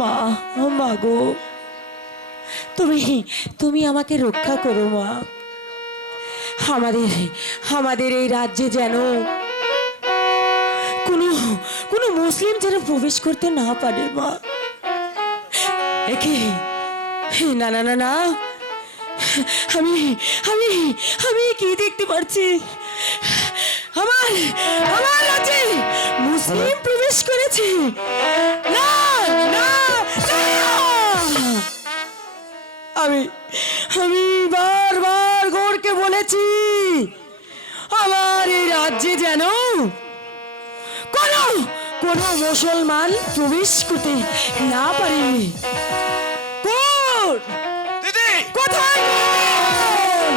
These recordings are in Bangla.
মা, মা গো, তুমি তুমি আমাকে রক্ষা করো মা। আমাদের আমাদের এই রাজ্যে যেন কোনো কোনো মুসলিম যেন প্রবেশ করতে না পারে মা। একে না না না না, আমি আমি আমি কি দেখতে পাচ্ছি, আমার আমার রাজ্যে মুসলিম প্রবেশ করেছে। না না না, আমি আমি বারবার গৌরকে বলেছি আমার এই রাজ্যে যেন কোনো কোনো মুসলমান প্রবেশ করতে না পারে। গৌর দিদি, কোথায় গৌর?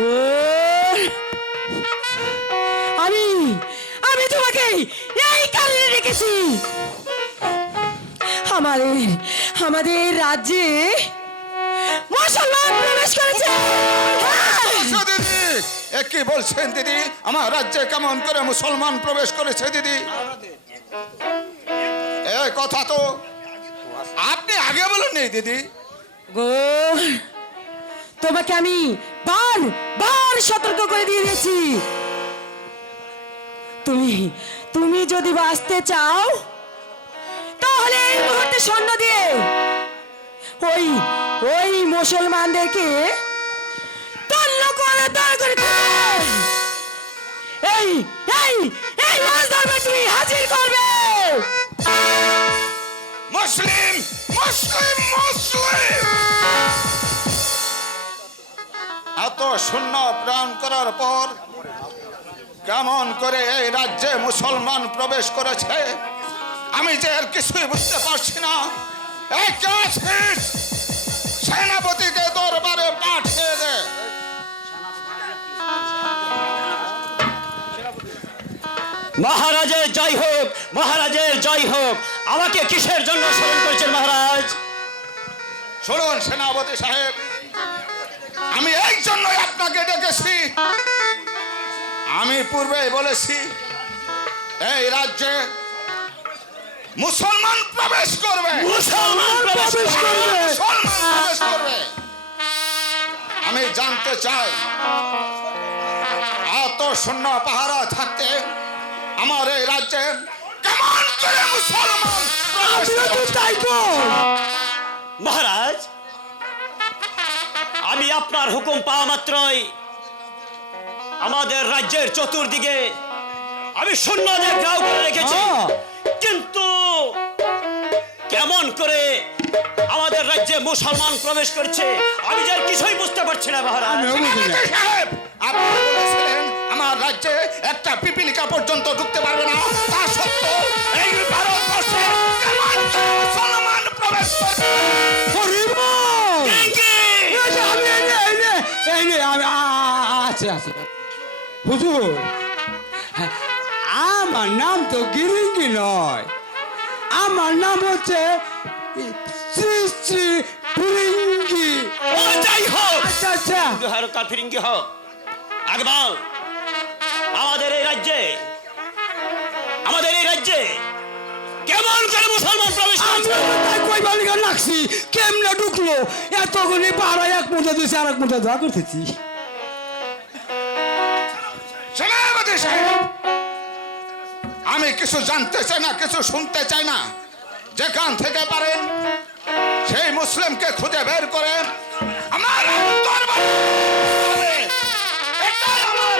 গৌর, আমি আমি তোমাকে এই কারণে রেখেছি, আমাদের আমাদের রাজ্যে মুসলমান প্রবেশ করেছে। আচ্ছা দিদি, এ কি বলছেন দিদি? আমার রাজ্যে কেমন করে মুসলমান প্রবেশ করেছে দিদি? এই কথা তো আপনি আগে বলেননি দিদি। গৌর, তোমাকে আমি বার সতর্ক করে দিয়ে দিয়েছি, তুমি তুমি যদি বাঁচতে চাও তাহলে এই মুহূর্তে সৈন্য দিয়ে ওই ওই মুসলমানদেরকে তল্ল করে দাঁড় করে এই এই এই রাজদরবারে তুমি হাজির করবে। মুসলিম মুসলিম মুসলিম, এত শূন্য প্রাণ করার পর কেমন করে এই রাজ্যে মুসলমান প্রবেশ করেছে আমি যে আর কিছুই বুঝতে পারছি না। এই কে আছিস? সেনাপতিকে দরবারে পাঠিয়ে দে। মহারাজের জয় হোক, মহারাজের জয় হোক। আমাকে কিসের জন্য স্মরণ করেছেন মহারাজ? শুনুন সেনাপতি সাহেব, আমি এই জন্যই আপনাকে ডেকেছি। আমি পূর্বে বলেছি এই রাজ্যে মুসলমান প্রবেশ করবে, মুসলমান প্রবেশ করবে, মুসলমান প্রবেশ করবে। আমি জানতে চাই এত শূন্য পাহারা থাকতে আমার এই রাজ্যে কেমন করে মুসলমান প্রবেশ করবে? মহারাজ, আমি আপনার হুকুম পাওয়া মাত্রই আমাদের রাজ্যের চতুর্দিকে আমি সৈন্যদের ঘেরাও করে রেখেছি, কিন্তু কেমন করে আমাদের রাজ্যে মুসলমান প্রবেশ করছে আমি যার কিছুই বুঝতে পারছি না মহারাজ। সেনাপতি সাহেব, আপনি বলেছিলেন আমার রাজ্যে একটা পিপিলিকা পর্যন্ত ঢুকতে পারবে না, তা সত্ত্বেও এই ভারতবর্ষে কেমন করে মুসলমান প্রবেশ করছে? হুজুর, আমার নাম তো গিরিঙ্গি নয়, আমার নাম হচ্ছে শ্রী শ্রী ফিরিঙ্গি। ও যাই হোক, আচ্ছা আচ্ছা, হারকা ফিরিঙ্গি হোক, আগে বল আমাদের এই রাজ্যে কেমন করে মুসলমান প্রবেশ করছে? কই বালিকা লাগছি, কেমনে ঢুকলো? এতগুলি পাড়া এক মুঠা দিয়েছে আর এক মুঠা ধোয়া করতেছি। সেনাপতি সাহেব, আমি কিছু জানতে চাই না, কিছু শুনতে চাই না। যেখান থেকে পারেন সেই মুসলিমকে খুঁজে বের করে আমার দরবারে আনবে। এটাই আমার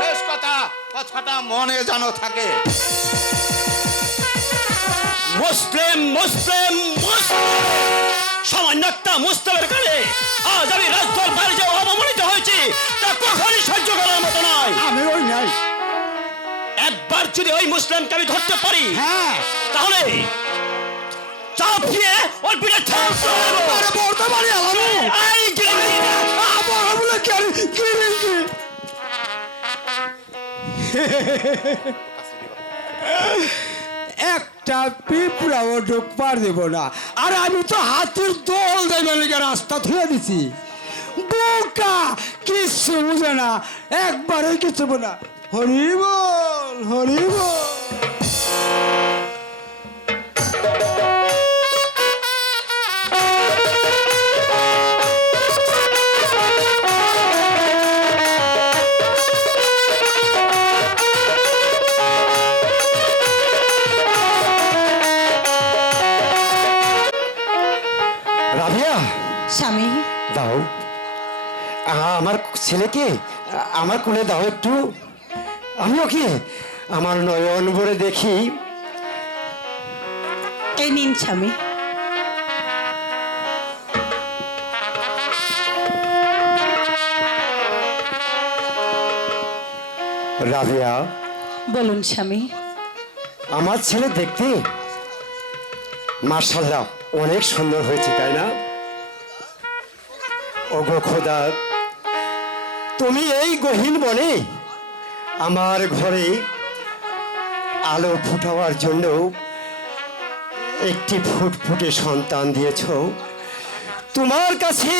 শেষ কথা, কথাটা মনে যেন থাকে। মুসলিম মুসলিম মুসলিম, সামান্য একটা মুসলিমের কারণে আজ আমি রাজদরবারে যে অবমানিত হয়েছি তা কখনই সহ্য করার মতো নয়। আমি ওই নাই, একবার যদি ওই মুসলিমকে আমি ধরতে পারি হ্যাঁ তাহলে চাপিয়ে ওর পিঠে ঠাস আরে বলতে পারি আলাদা এই গিরিঙ্গি, আবার বলে গিরিঙ্গি। একটা পিঁপড়াও ঢুক পার দেব না, আর আমি তো হাতির দল দেবে রাস্তা ধুয়ে দিছি। বোকা, কিচ্ছু বুঝে না, একবারে কিছু না। হরি বল হরি বল। রাবিয়া স্বামী, দাও আমার ছেলেকে আমার কোলে দাও একটু, আমি ওকে আমার নয়ন ভরে দেখি। এই নিন স্বামী। রাবিয়া, বলুন স্বামী। আমার ছেলে দেখতে মাশাআল্লাহ অনেক সুন্দর হয়েছে, তাই না? ওগো খোদা, তুমি এই গহীন বনে আমার ঘরে আলো ফুটাবার জন্য একটি ফুটফুটে সন্তান দিয়েছ। তোমার কাছে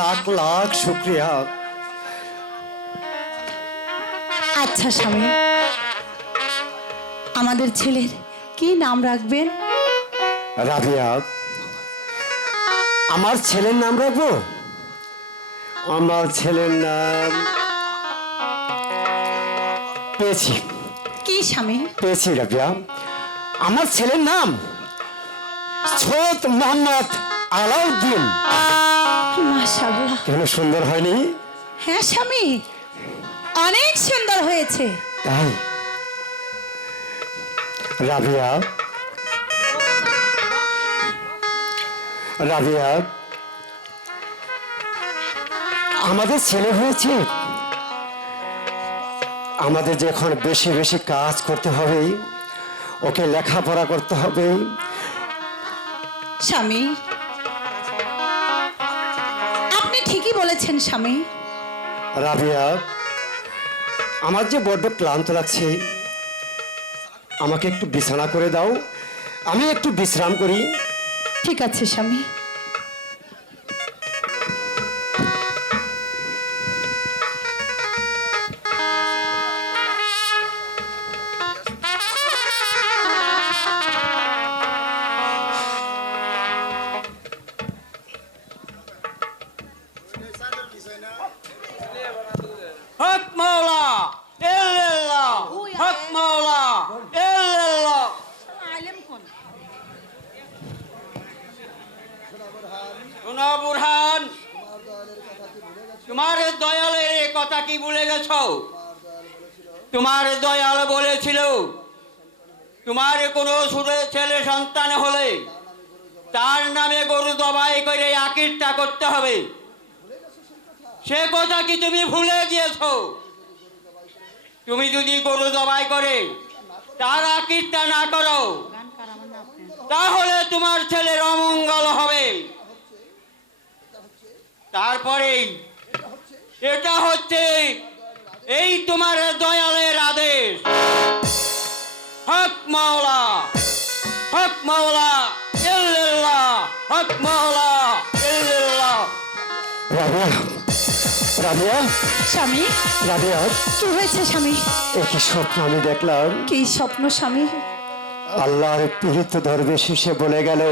লাখ লাখ শুকরিয়া। আচ্ছা স্বামী, আমাদের ছেলের কি নাম রাখবেন? রাবিয়া, আমার ছেলের নাম রাখবো? আমার ছেলের নাম পেয়েছি, কি স্বামী? পেয়েছি রাবিয়া। আমার ছেলের নাম সৈয়দ মোহাম্মদ আলাউদ্দিন। মাশাআল্লাহ, কেন সুন্দর হয়নি? হ্যাঁ স্বামী, অনেক সুন্দর হয়েছে। তাই রাবিয়া, রাবিয়া, আমাদের ছেলে হয়েছে, আমাদের যে এখন বেশি বেশি কাজ করতে হবে, ওকে লেখাপড়া করতে হবে। স্বামী, আপনি ঠিকই বলেছেন স্বামী। রাবিয়া, আমার যে বড্ড ক্লান্ত লাগছে, আমাকে একটু বিছানা করে দাও, আমি একটু বিশ্রাম করি। ঠিক আছে স্বামী। হক মাওলা ইল্লাল্লাহ, হক মাওলা ইল্লাল্লাহ। শোনো বুরহান, তোমার দয়ালের এ কথা কি ভুলে গেছো? তোমার দয়াল বলেছিল তোমার কোনো ছেলে সন্তান হলে তার নামে গরু জবাই করে আকিরটা করতে হবে। সে কথা কি তুমি ভুলে গিয়েছো? তুমি যদি গরু জবাই করে তার আকিরটা না করো, তাহলে তোমার ছেলের অমঙ্গল হবে। তারপরে এটা হচ্ছে এই তোমার দয়ালের আদেশ। হক মাওলা, হক মাওলা ইল্লাল্লাহ, হক মাওলা ইল্লাল্লাহ। রাবিয়া, রাবিয়া, স্বামী, রাবিয়া, কি হয়েছে স্বামী? একই স্বপ্ন আমি দেখলাম। কি স্বপ্ন স্বামী? আল্লাহর পীড়িত দরবেশ এসে বলে গেল,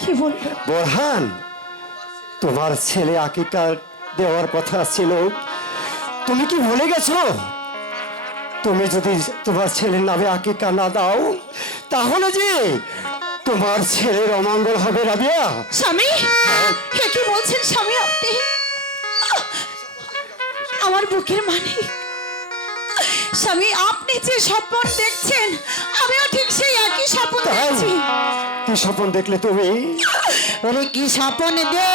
কি বলবেন? বোরহান, তোমার ছেলে আকিকার দেওয়ার কথা ছিল, তুমি কি ভুলে গেছো? তুমি যদি তোমার ছেলের নামে আকিকা না দাও, তাহলে যে তোমার ছেলের অমঙ্গল হবে। রাবিয়া, স্বামী, হে কি বলছেন স্বামী আপনি? আমার বুকের মানিক স্বামী, আপনি যে স্বপ্ন দেখছেন আমিও ঠিক সেই একই স্বপ্ন তাই? দেখছি। কি স্বপ্ন দেখলে তুমি? ওরে কি স্বপ্ন দে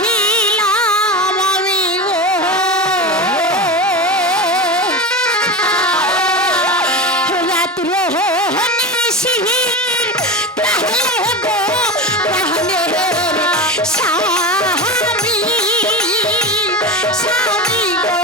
দেখিলাম আমি গো, রাত্র নিশির প্রাহে গো প্রাণের স্বামী, স্বামী গো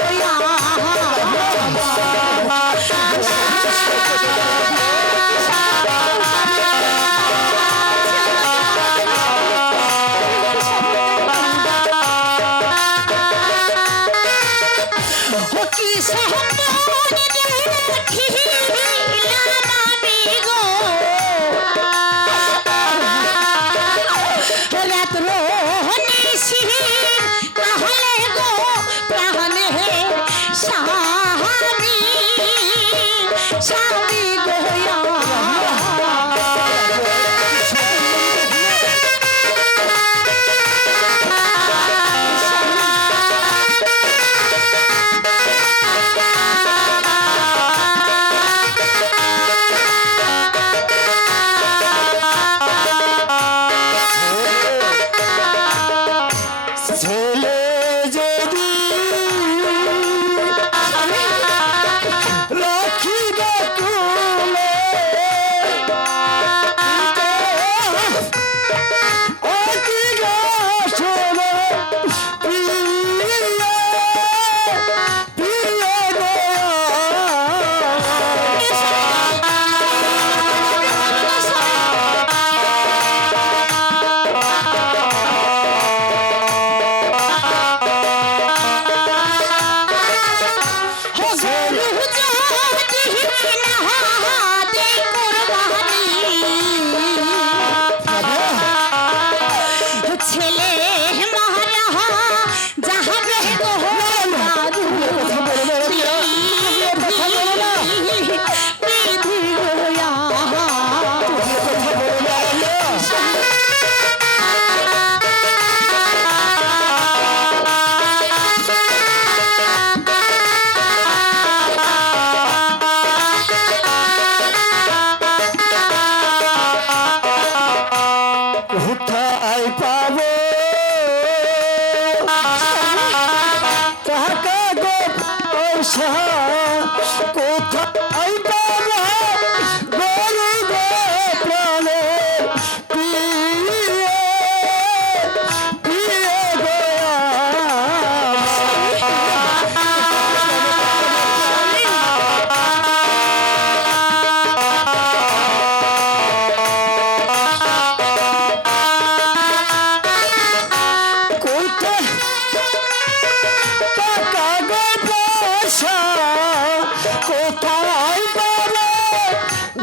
কোথায় পাবে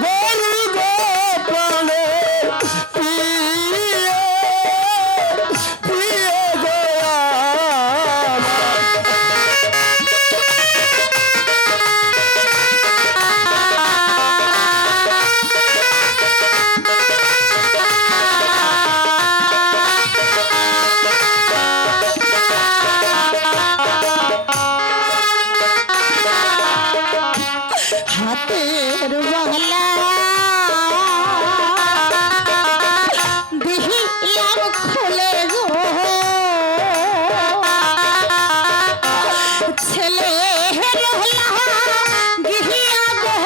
গরু গোপালে প্রিয় প্রিয় গো আমার। হাতের বালা দিহিলাম খুলে গো ছেলে রহলা গিহিয়া গো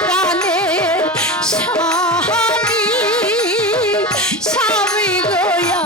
প্রাণের স্বামী স্বামী গোয়া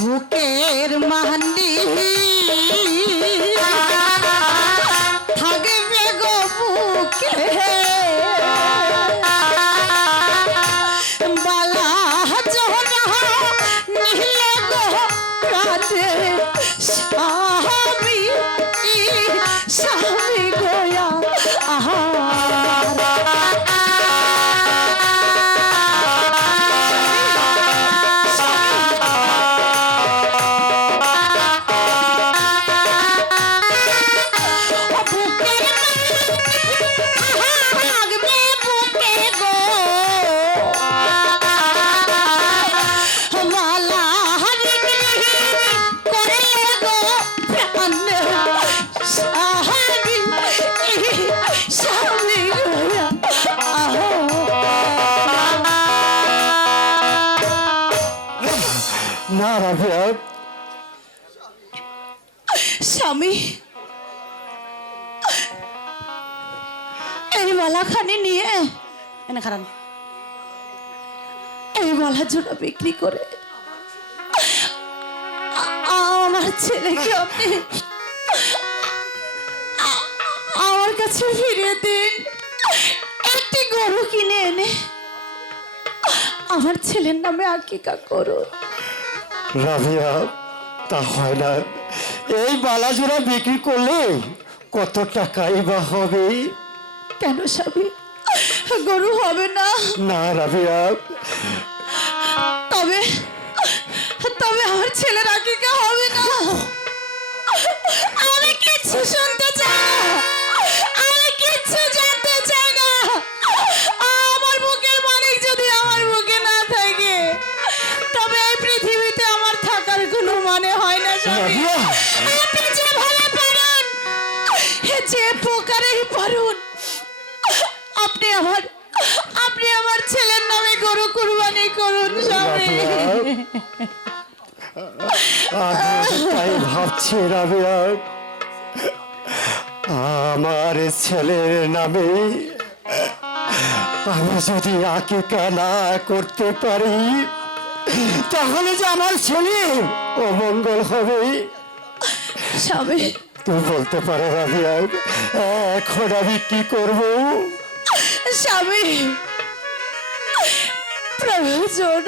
বুকের মান্ডি থাকবে গো বুকে বালা জোনা নিলে গো প্রাণে স্বামী স্বামী গোয়া আহা না রাবিয়া, স্বামী এই মালাখানি নিয়ে এনে খারান এই মালা জোড়া বিক্রি করে আমার ছেলেকে আপনি আমার কাছে ফিরিয়ে দিন। একটি গরু কিনে এনে আমার ছেলের নামে আকিকা করুন। রাবিয়া, তা হয় না। এই বালাজোড়া বিক্রি করলে কত টাকাই বা হবে? কেন স্বামী, গরু হবে না? না রাবিয়া, তবে তবে আমার ছেলের আকিকা হবে না। আমি কিচ্ছু শুনতে চাই না, আমি কিচ্ছু জানতে চাই না। আমার বুকের মালিক যদি আমার বুকে না থাকে তবে এই পৃথিবীতে আমার থাকার কোনো মানে হয় না স্বামী। রাবিয়া, আপনি যে ভালো পারেন, যে প্রকারেই পারুন, আপনি আমার ছেলের নামে গরু কুরবানি করুন স্বামী। আমি তাই ভাবছি রাবিয়া, আমার ছেলের নামে আমি যদি আকিকা না করতে পারি তাহলে যে আমার ছেলে অমঙ্গল হবে। স্বামী, তুমি বলতে পারো রাবিয়া, এখন আমি কি করব? স্বামী, প্রয়োজন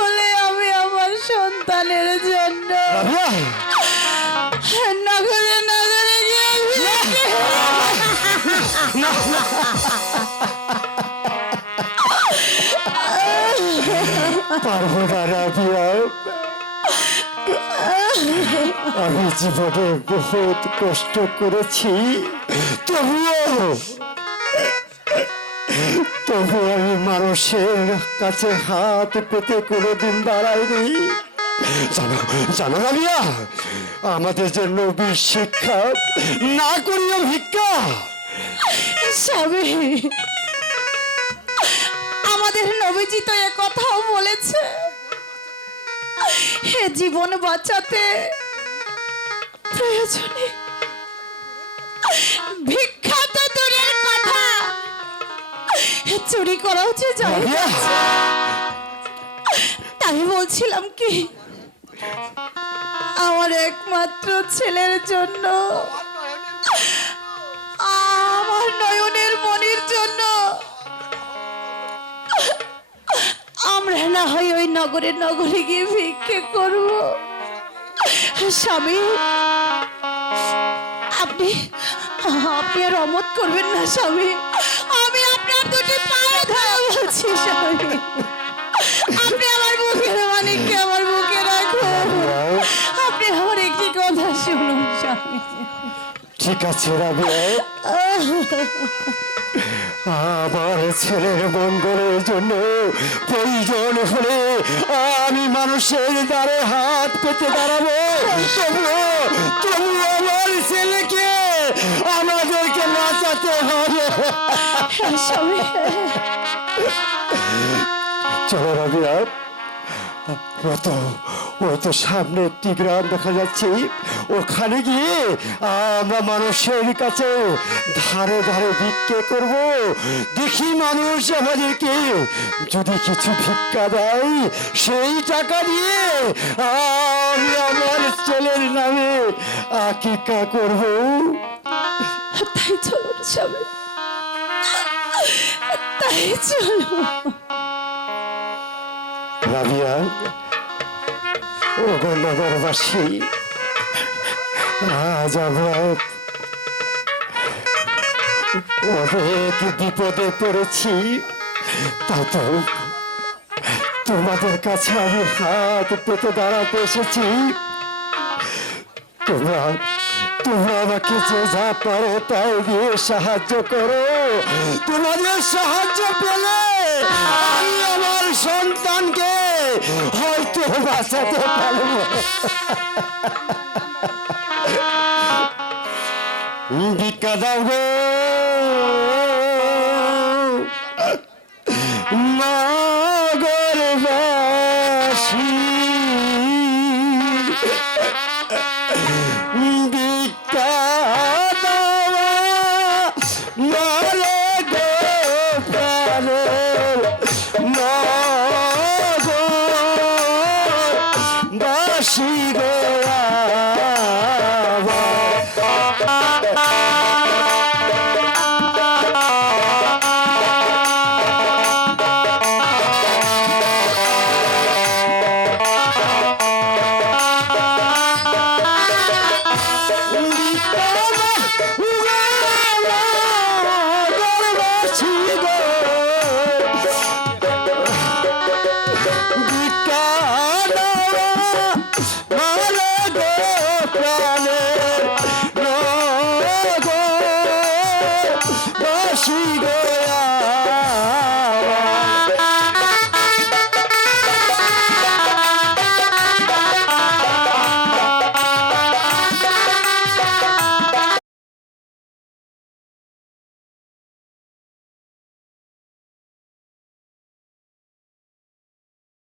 হলে আমি আমার সন্তানের জন্য রাবিয়া, নগরে নগরে গিয়ে পারবো না রাবিয়া, আমি জীবনে বহুত কষ্ট করেছি, তবু আমি মানুষের কাছে হাত পেতে কোনোদিন দাঁড়াইনি। জানো জানো রাবিয়া, আমাদের জন্য শিক্ষা না করিও ভিক্ষা। স্বামী, আমাদের নবীজি তো এ কথাও বলেছে, হে জীবন বাঁচাতে প্রয়োজনে ভিক্ষা তো দূরের কথা, চুরি করা হচ্ছে যাই। রাবিয়া, তাই বলছিলাম কি, আমার একমাত্র ছেলের জন্য, আমার নয়নের মনির জন্য আমরা না হয় ওই নগরে নগরে গিয়ে ভিক্ষে করব। স্বামী, আপনি আপনি আর অমত করবেন না স্বামী, আমি আপনার দুটি পায়ে ধরে বলছি স্বামী, আপনি আমার বুকের মানিককে আমার বুকে রাখুন, আপনি আমার একটি কথা শুনুন স্বামী। ঠিক আছে রাবিয়া, আমার ছেলের মঙ্গলের জন্য প্রয়োজন হলে আমি মানুষের দ্বারে হাত পেতে দাঁড়াবো, তবু আমার ছেলেকে আমাদেরকে বাঁচাতে হবে। স্বামী, চলো রাবিয়া, ওই তো সামনে একটি গ্রাম দেখা যাচ্ছে, ওখানে গিয়ে আমরা মানুষের কাছে ধারে ধারে ভিক্ষে করব, দেখি মানুষ আমাদেরকে যদি কিছু ভিক্ষা দেয় সেই টাকা দিয়ে আমি আমার ছেলের নামে আকিকা করব। তাই চলুন স্বামী, তাই চলুন। রাবিয়া, ও নগরবাসী, আজ আমরা অনেক বিপদে পড়েছি, তা তো তোমাদের কাছে আমি হাত পেতে দাঁড়াতে এসেছি। তোমরা তোমরা আমাকে যে যা পারো তাই দিয়ে সাহায্য করো, তোমাদের সাহায্য পেলে আমি আমার সন্তানকে হয়তো বাঁচাতে পারবো। ভিক্ষা দাও গো নগরবাসী, ভিক্ষা দেওয়া নরে গো প্রাণের